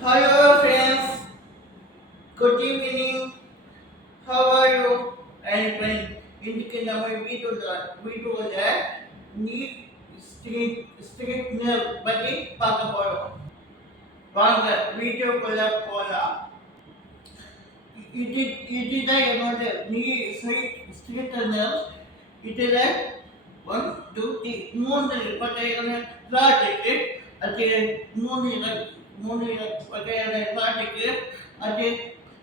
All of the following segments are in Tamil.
Hello friends, good evening. How are you? And when இன்னைக்கு நம்ம வீட்டுல நீட் ஸ்ட்ரீட்னர் பத்தி பார்க்க போறோம். வாங்க வீடியோக்குள்ள போலாம். இதுதான் என்னோட நீ ஸ்ட்ரீட்னர். இதுல 1, 2, 3 மூணு வகையான பிளாட் இருக்கு. அது மூணு மூணு வகையான பிளாட் இருக்கு. அது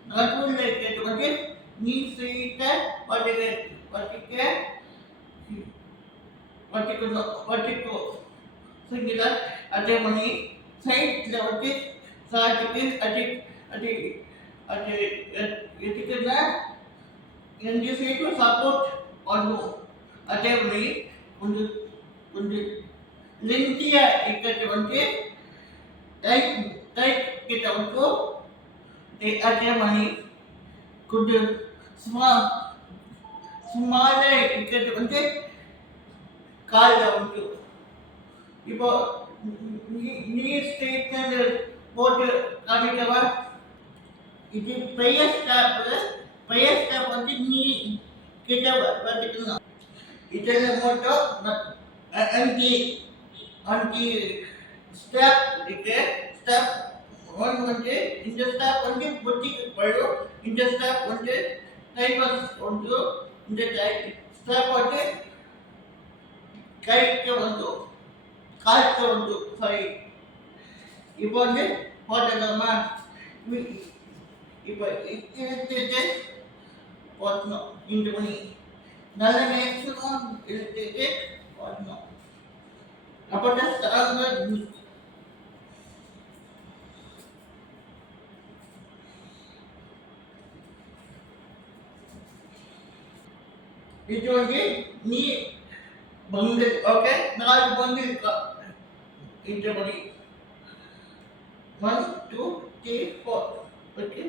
நடுவில் இருக்கிறது வந்து நீ செய்த வட்டிக்க வட்டிக்கோ சரிங்களா? அதே மாதிரி சைட்ல வந்து சாட்டுக்கு அது அது அது எதுக்குன்னா ரெண்டு சைடும் சப்போர்ட் பண்ணும். அதே மாதிரி கொஞ்சம் கொஞ்சம் லென்த்தியா இருக்கிறது வந்து டைட் டைட் கிட்ட வந்து அதே மாதிரி கொஞ்சம் சும்மாவே இருக்கிறது வந்து காலில் வந்து இப்போ நீ ஸ்ட்ரெயிட்னர் போட்டு காமிக்கவா? இது பெரிய ஸ்டாப் வந்து நீ கிட்ட வச்சுக்கணும். இதில் மட்டும் அஞ்சு அஞ்சு ஸ்டெப் இருக்கு. ஸ்டெப் 1 வந்து இந்த ஸ்டெப் வந்து புத்திக்கு படும். இந்த ஸ்டெப் வந்து டைமர்ஸ் வந்து இந்த ஸ்டெப் வந்து கைக்கு வந்து காய்க்க வந்து சாரி. இப்போ வந்து போட்டலாமா? இப்போ இழுத்துட்டு போட்டணும். இந்த மணி நல்ல மேக்ஸிமம் இழுத்துட்டு போட்டணும். அப்போதான் ஸ்ட்ராங்காக இது வந்து நீ பங்கு ஓகே 4 பங்கு இருக்கா இந்த மாதிரி 1, 2, 3, 4 ஓகே.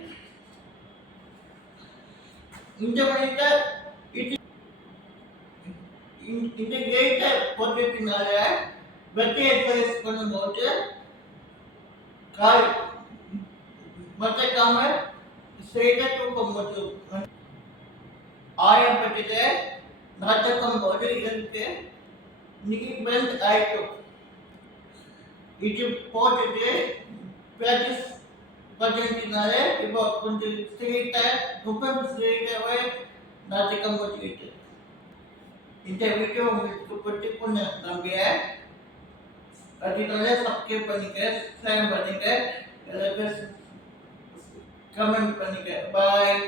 இந்த மணிக்க இது இந்த கேட்டை போட்டதுனால வெட்டி எக்ஸசைஸ் பண்ணும்போது கால் மறைக்காம ஸ்ட்ரெயிட்டாக தூக்க முடியும். ஆரம்பத்தில் நடக்கும் போது இருக்கு நீ பெண்ட் ஆயிட்டும். இது போட்டுட்டு ப்ராக்டிஸ் பண்ணதுனால இப்போ கொஞ்சம் ஸ்ட்ரெயிட்டாகவே நடக்க முடியுது. இந்த வீடியோ உங்களுக்கு பிடிக்கும்னு நம்புகிறேன். அதனால சப்ஸ்கிரைப் பண்ணிக்க, ஷேர் பண்ணிக்க, எல்லாருக்கும் கமெண்ட் பண்ணிக்க. பாய்.